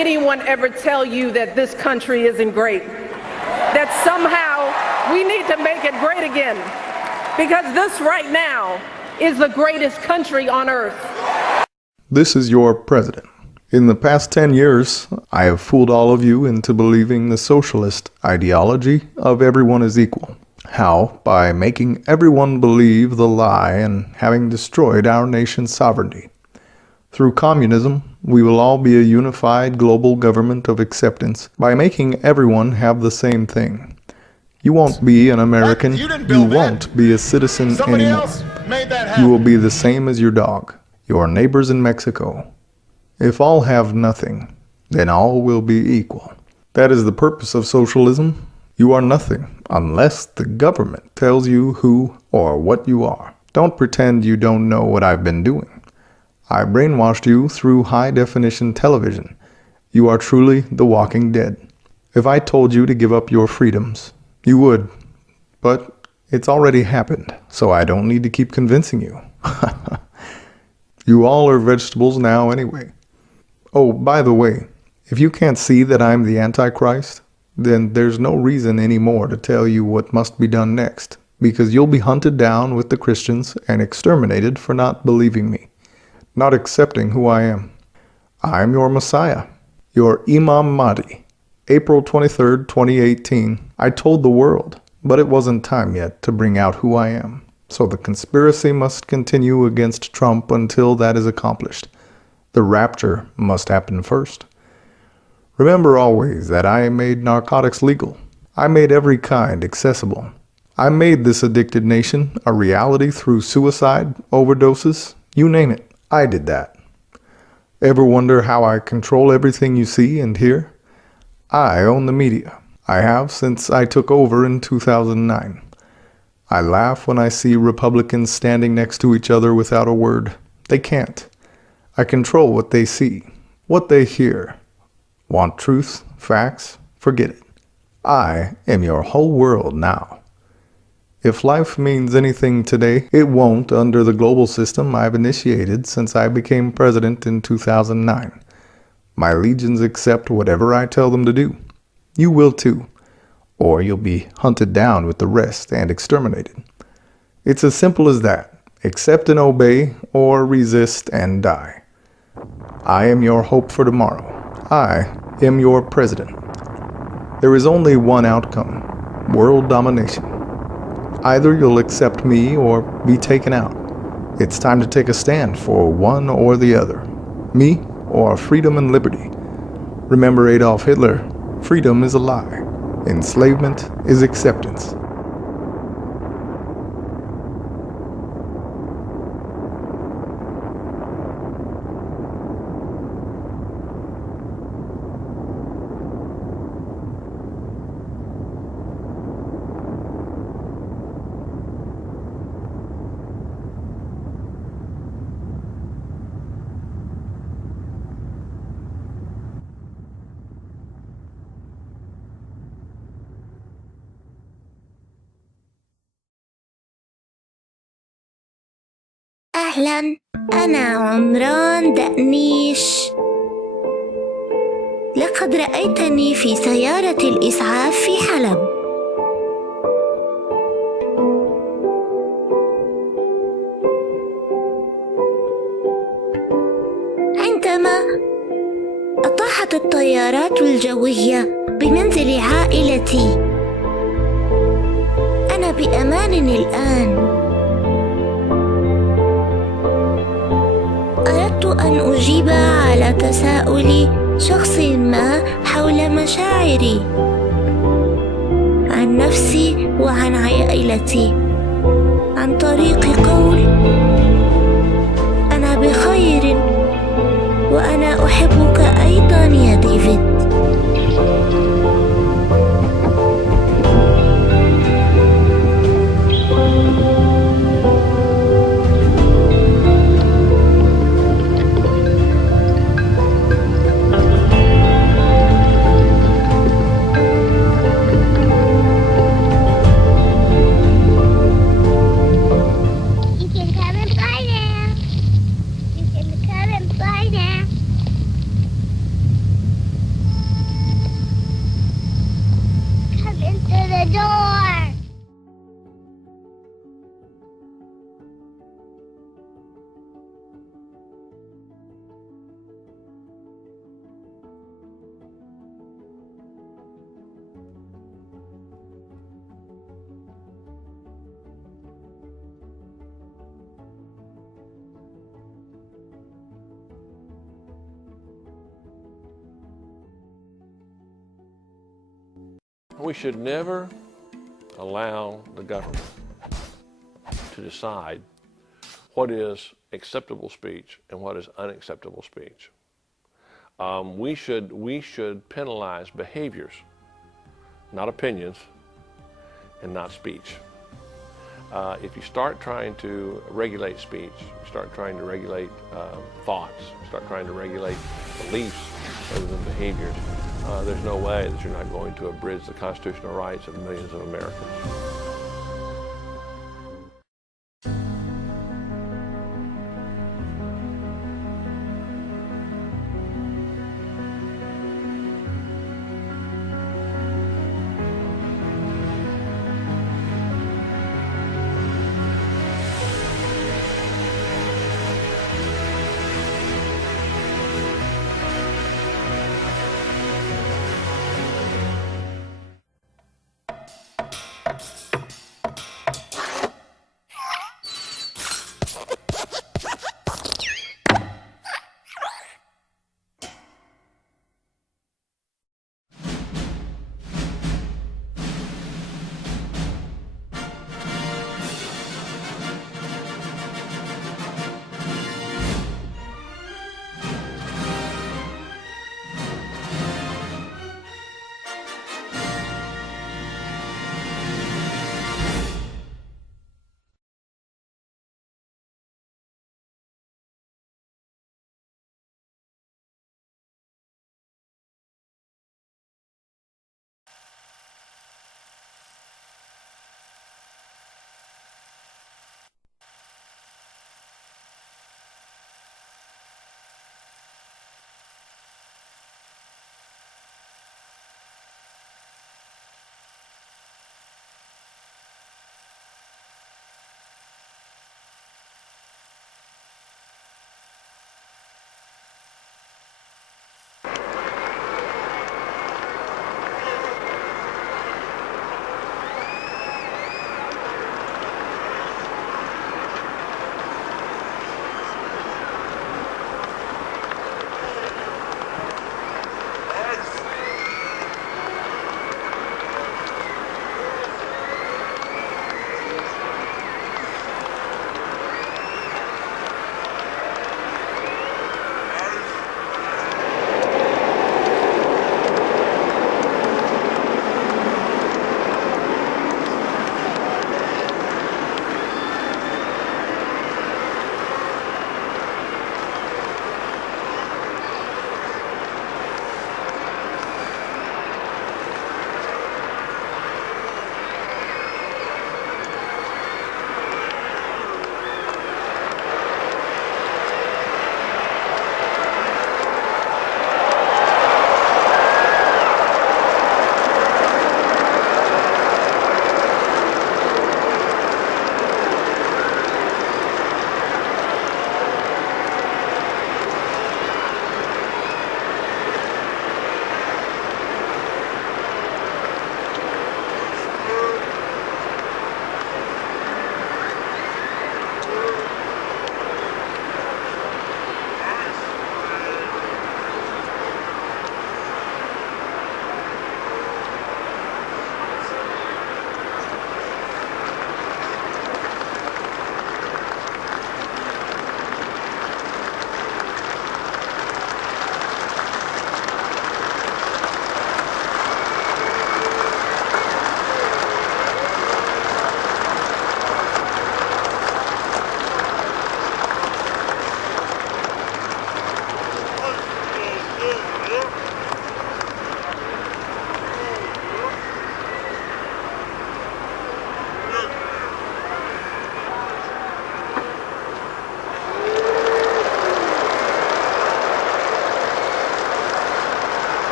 anyone ever tell you that this country isn't great, that somehow we need to make it great again, because this right now is the greatest country on earth. This is your president. In the past 10 years, I have fooled all of you into believing the socialist ideology of everyone is equal. How? By making everyone believe the lie and having destroyed our nation's sovereignty. Through communism, we will all be a unified global government of acceptance by making everyone have the same thing. You won't be an American, you won't be a citizen anymore. You will be the same as your dog, your neighbors in Mexico. If all have nothing, then all will be equal. That is the purpose of socialism. You are nothing unless the government tells you who or what you are. Don't pretend you don't know what I've been doing. I brainwashed you through high-definition television. You are truly the walking dead. If I told you to give up your freedoms, you would. But it's already happened, so I don't need to keep convincing you. You all are vegetables now anyway. Oh, by the way, if you can't see that I'm the Antichrist, then there's no reason anymore to tell you what must be done next, because you'll be hunted down with the Christians and exterminated for not believing me, not accepting who I am. I'm your Messiah, your Imam Mahdi. April 23rd, 2018, I told the world, but it wasn't time yet to bring out who I am. So the conspiracy must continue against Trump until that is accomplished. The rapture must happen first. Remember always that I made narcotics legal. I made every kind accessible. I made this addicted nation a reality through suicide, overdoses, you name it. I did that. Ever wonder how I control everything you see and hear? I own the media. I have since I took over in 2009. I laugh when I see Republicans standing next to each other without a word. They can't. I control what they see, what they hear. Want truth, facts? Forget it. I am your whole world now. If life means anything today, it won't under the global system I've initiated since I became president in 2009. My legions accept whatever I tell them to do. You will too, or you'll be hunted down with the rest and exterminated. It's as simple as that. Accept and obey, or resist and die. I am your hope for tomorrow. I am your president. There is only one outcome: world domination. Either you'll accept me or be taken out. It's time to take a stand for one or the other. Me or freedom and liberty. Remember Adolf Hitler, freedom is a lie. Enslavement is acceptance. أهلا، أنا عمران دقنيش. لقد رأيتني في سيارة الإسعاف في حلب. عندما أطاحت الطيارات الجوية بمنزل عائلتي. أنا بأمان الآن. أردت أن أجيب على تساؤل شخص ما حول مشاعري عن نفسي وعن عائلتي عن طريق قول أنا بخير وأنا أحبك أيضا يا ديفيد. We should never allow the government to decide what is acceptable speech and what is unacceptable speech. We should penalize behaviors, not opinions, and not speech. If you start trying to regulate speech, start trying to regulate thoughts, start trying to regulate beliefs rather than behaviors, there's no way that you're not going to abridge the constitutional rights of millions of Americans.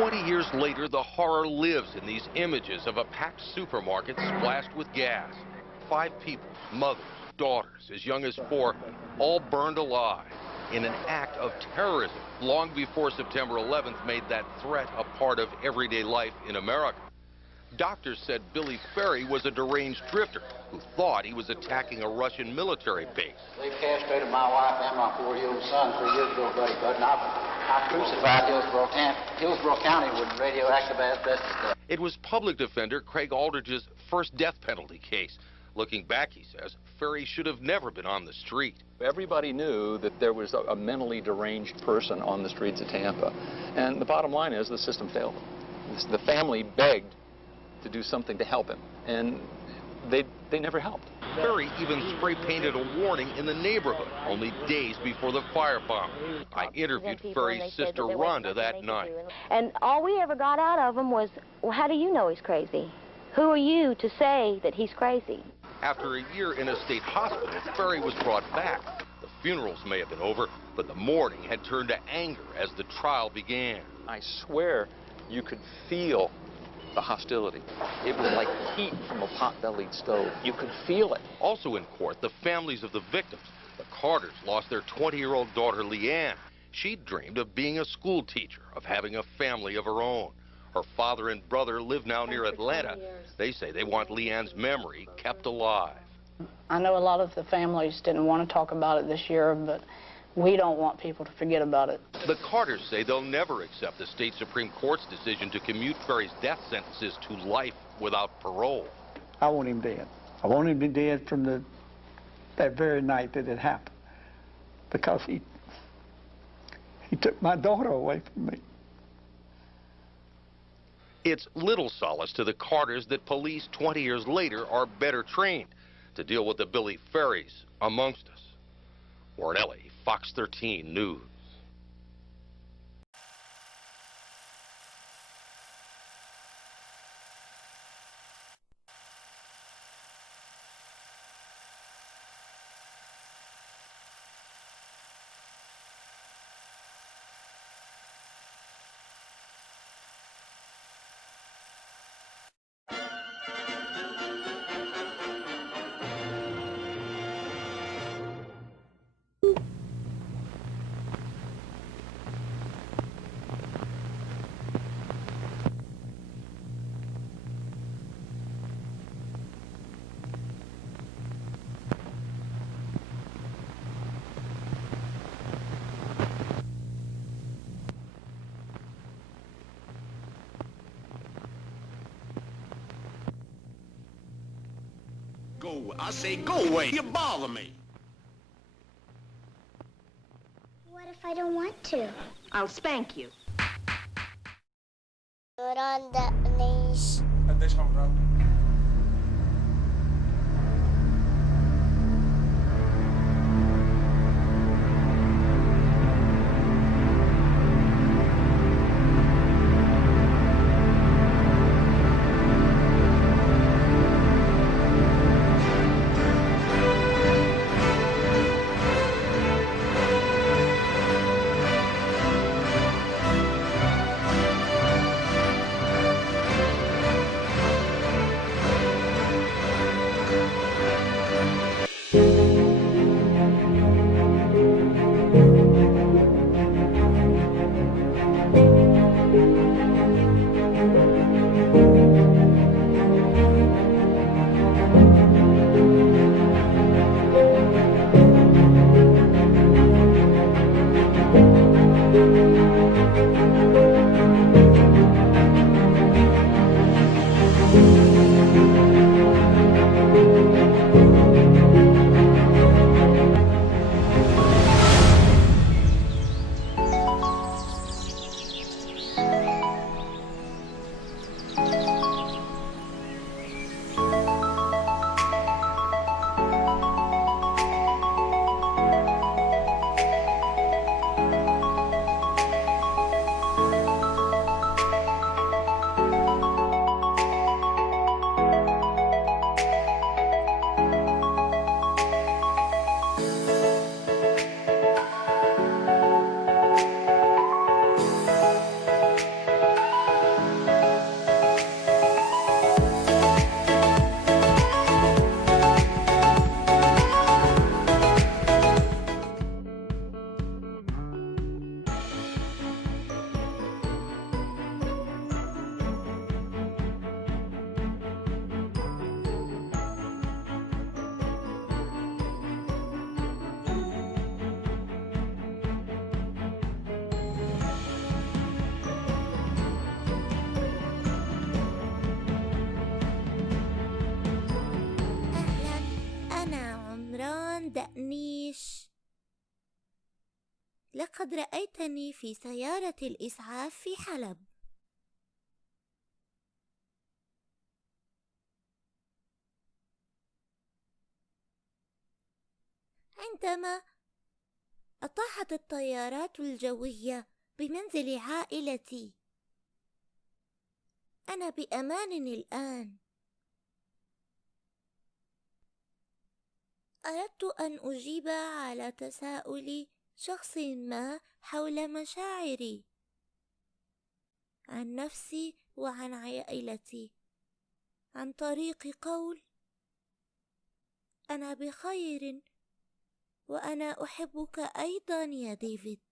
20 years later, the horror lives in these images of a packed supermarket splashed with gas. 5 people, mothers, daughters, as young as 4, all burned alive in an act of terrorism long before September 11th made that threat a part of everyday life in America. Doctors said Billy Ferry was a deranged drifter who thought he was attacking a Russian military base. They castrated my wife and my 4-year-old son 3 years ago, buddy, and I crucified Hillsborough County with radioactive asbestos. It was public defender Craig Aldridge's first death penalty case. Looking back, he says, Ferry should have never been on the street. Everybody knew that there was a mentally deranged person on the streets of Tampa. And the bottom line is the system failed him. The family begged to do something to help him, and they never helped. Ferry even spray-painted a warning in the neighborhood only days before the firebomb. I interviewed Ferry's sister Rhonda that night. And all we ever got out of him was, well, how do you know he's crazy? Who are you to say that he's crazy? After a year in a state hospital, Ferry was brought back. The funerals may have been over, but the mourning had turned to anger as the trial began. I swear you could feel the hostility. It was like heat from a pot-bellied stove. You could feel it. Also in court, the families of the victims. The Carters lost their 20-year-old daughter, Leanne. She dreamed of being a school teacher, of having a family of her own. Her father and brother live now near Atlanta. They say they want Leanne's memory kept alive. I know a lot of the families didn't want to talk about it this year, but we don't want people to forget about it. The Carters say they'll never accept the state Supreme Court's decision to commute Ferry's death sentences to life without parole. I want him dead. I want him to be dead from that very night that it happened, because he took my daughter away from me. It's little solace to the Carters that police 20 years later are better trained to deal with the Billy Ferrys amongst us. Warren Ellie, Fox 13 News. Go, I say go away. You bother me. What if I don't want to? I'll spank you. Rhonda, please. لقد رأيتني في سيارة الإسعاف في حلب. عندما أطاحت الطيارات الجوية بمنزل عائلتي. أنا بأمان الآن. أردت أن أجيب على تساؤل شخص ما حول مشاعري عن نفسي وعن عائلتي عن طريق قول: أنا بخير وأنا أحبك أيضا يا ديفيد.